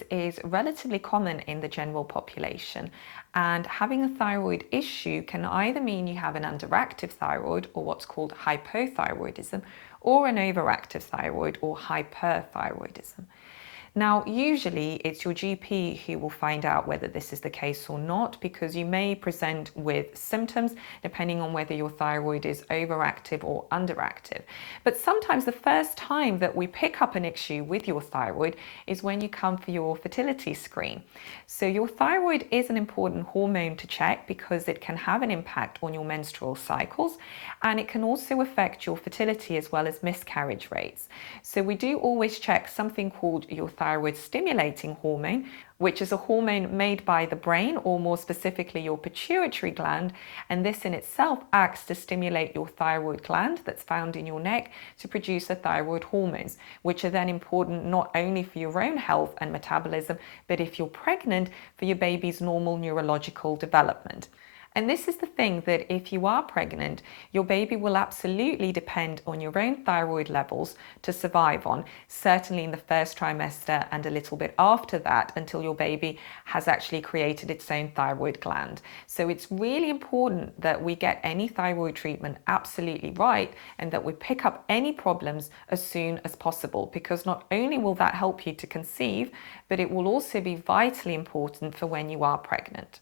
disease is relatively common in the general population, and having a thyroid issue can either mean you have an underactive thyroid, or what's called hypothyroidism, or an overactive thyroid, or hyperthyroidism. Now, usually it's your GP who will find out whether this is the case or not, because you may present with symptoms depending on whether your thyroid is overactive or underactive. But sometimes the first time that we pick up an issue with your thyroid is when you come for your fertility screen. So your thyroid is an important hormone to check because it can have an impact on your menstrual cycles, and it can also affect your fertility as well as miscarriage rates. So we do always check something called your thyroid stimulating hormone, which is a hormone made by the brain, or more specifically your pituitary gland, and this in itself acts to stimulate your thyroid gland that's found in your neck to produce the thyroid hormones, which are then important not only for your own health and metabolism, but if you're pregnant, for your baby's normal neurological development. And this is the thing, that if you are pregnant, your baby will absolutely depend on your own thyroid levels to survive on, certainly in the first trimester and a little bit after that, until your baby has actually created its own thyroid gland. So it's really important that we get any thyroid treatment absolutely right, and that we pick up any problems as soon as possible, because not only will that help you to conceive, but it will also be vitally important for when you are pregnant.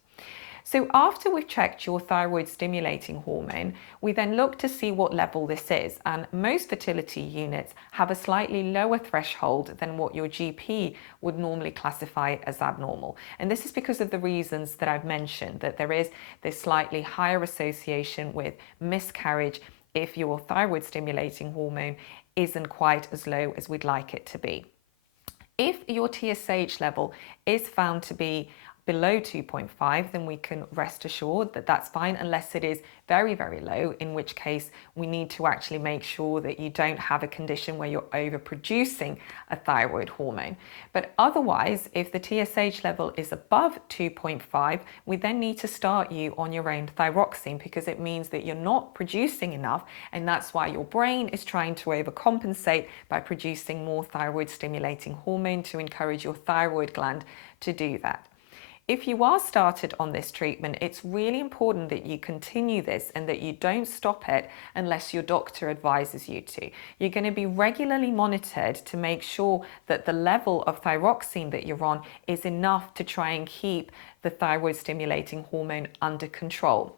So after we've checked your thyroid stimulating hormone, we then look to see what level this is, and most fertility units have a slightly lower threshold than what your GP would normally classify as abnormal. And this is because of the reasons that I've mentioned, that there is this slightly higher association with miscarriage if your thyroid stimulating hormone isn't quite as low as we'd like it to be. If your TSH level is found to be below 2.5, then we can rest assured that that's fine, unless it is very, very low, in which case we need to actually make sure that you don't have a condition where you're overproducing a thyroid hormone. But otherwise, if the TSH level is above 2.5, we then need to start you on your own thyroxine, because it means that you're not producing enough, and that's why your brain is trying to overcompensate by producing more thyroid stimulating hormone to encourage your thyroid gland to do that. If you are started on this treatment, it's really important that you continue this and that you don't stop it unless your doctor advises you to. You're going to be regularly monitored to make sure that the level of thyroxine that you're on is enough to try and keep the thyroid stimulating hormone under control.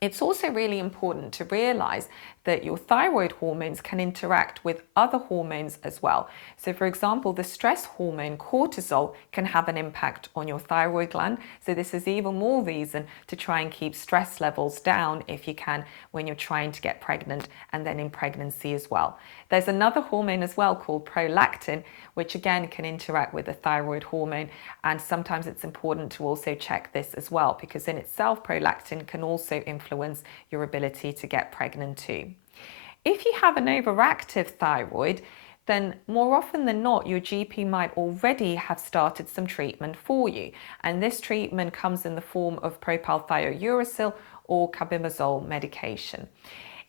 It's also really important to realize that your thyroid hormones can interact with other hormones as well. So for example, the stress hormone cortisol can have an impact on your thyroid gland. So this is even more reason to try and keep stress levels down if you can, when you're trying to get pregnant and then in pregnancy as well. There's another hormone as well called prolactin, which again can interact with the thyroid hormone. And sometimes it's important to also check this as well, because in itself, prolactin can also influence your ability to get pregnant too. If you have an overactive thyroid, then more often than not, your GP might already have started some treatment for you. And this treatment comes in the form of propylthiouracil or carbimazole medication.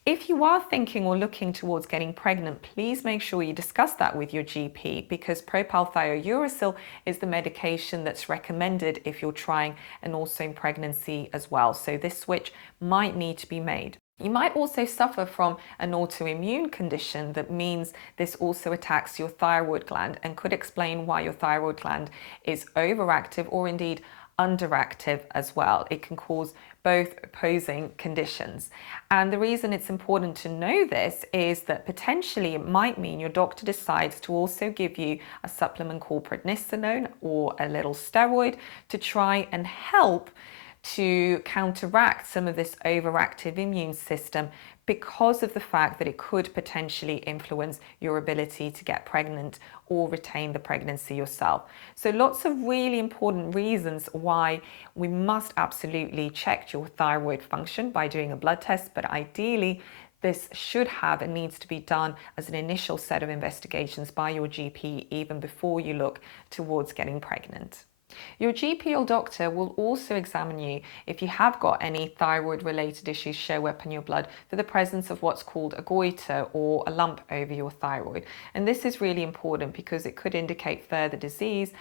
If you are thinking or looking towards getting pregnant, please make sure you discuss that with your GP, because propylthiouracil is the medication that's recommended if you're trying and also in pregnancy as well. So this switch might need to be made. You might also suffer from an autoimmune condition that means this also attacks your thyroid gland and could explain why your thyroid gland is overactive or indeed underactive as well. It can cause both opposing conditions. And the reason it's important to know this is that potentially it might mean your doctor decides to also give you a supplement called prednisolone or a little steroid to try and help to counteract some of this overactive immune system, because of the fact that it could potentially influence your ability to get pregnant or retain the pregnancy yourself. So lots of really important reasons why we must absolutely check your thyroid function by doing a blood test, but ideally this should have and needs to be done as an initial set of investigations by your GP even before you look towards getting pregnant. Your GP or doctor will also examine you if you have got any thyroid related issues show up in your blood for the presence of what's called a goiter or a lump over your thyroid. And this is really important because it could indicate further disease,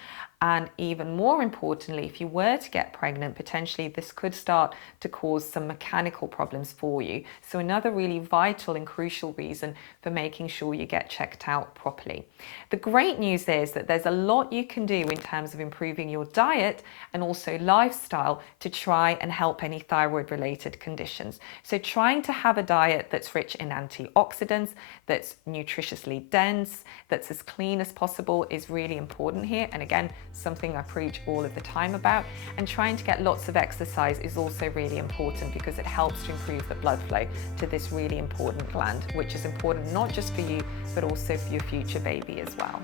And even more importantly, if you were to get pregnant, potentially this could start to cause some mechanical problems for you. So another really vital and crucial reason for making sure you get checked out properly. The great news is that there's a lot you can do in terms of improving your diet and also lifestyle to try and help any thyroid related conditions. So trying to have a diet that's rich in antioxidants, that's nutritiously dense, that's as clean as possible is really important here. And again, something I preach all of the time about. And trying to get lots of exercise is also really important because it helps to improve the blood flow to this really important gland, which is important not just for you, but also for your future baby as well.